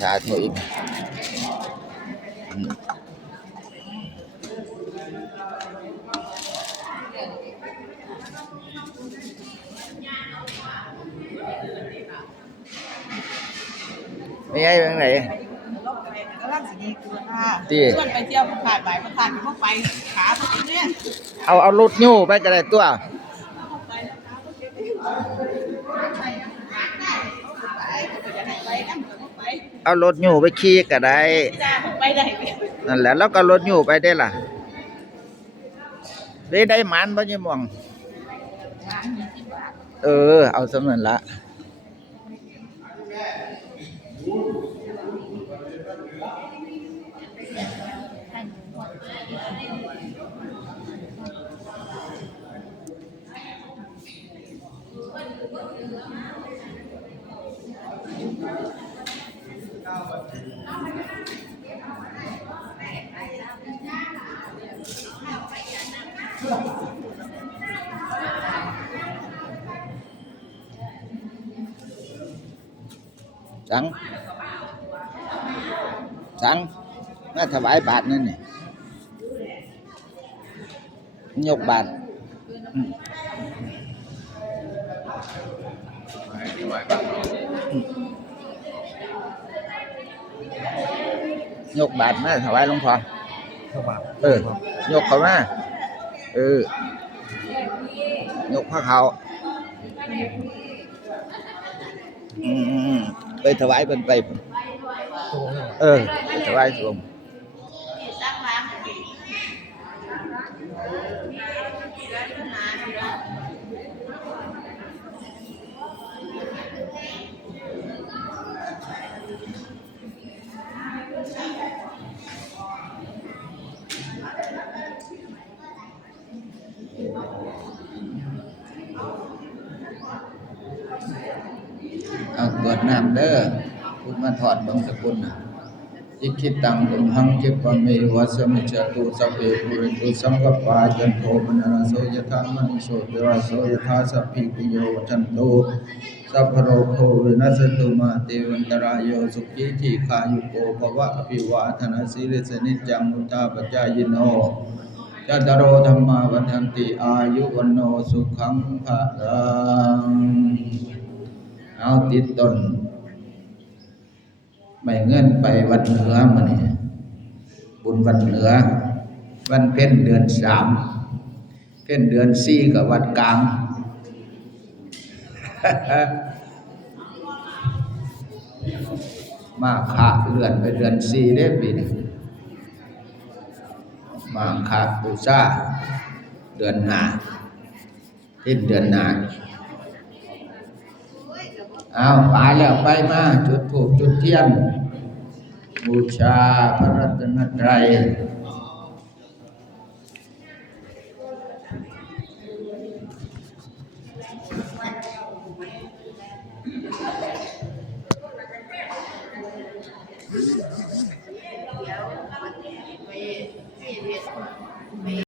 สาธุอีกไม่ใช่เป็นไหนก็ร่างสีดีคือค่ะที่ชวนไปเที่ยวผ่านไปผ่านก็ไปขาตัวนี้เอารถยู่ไปก็ได้ตัวเอารถยู่ไปขี่ก็ได้ไปได้นั่นแหละแล้วก็รถยู่ไปได้ล่ะได้หมันบ่ยี่ม่วงเอาสำนันละสังน่าถวายบาทนั่นนี่ยกบาทยกบาทมาถวายหลวงพ่อยกเขามายกพระเขาไปถวายเป็นไปถวายสวงกวดน้ำเด้อพูดมาถอดบางสกุลจิคิดตังตุมหังเก็บความมีวัสมิจตุสัพเพปุริตุสังกปาจันโทมนรโสยถามณิโสติราโสยถาสัพพิติโยจันโตสัพพโรโควินัสตุมาเตวันตรายโยสุขีทีขายุโกภวะอภิวาทนาสิริสนิจังมุตตาปัจจายโนจัตตารโอธรรมาวัฏันติอายุวันโนสุขังภะลังเอาติดต้นไม่เงินไปวัดเหนือมาเนี่ยบุญวัดเหนือวันเพ็ญเดือน3เพ็ญเดือน4กับวัดกลางมาขะเลื่อนไปเดือน4ได้ปีนี้มาขะบูชาเดือนหน้าเพ็ญเดือนหน้าเอาไปแล้วไปมาจุดธูปจุดเทียนบูชาพระรัตนตรัย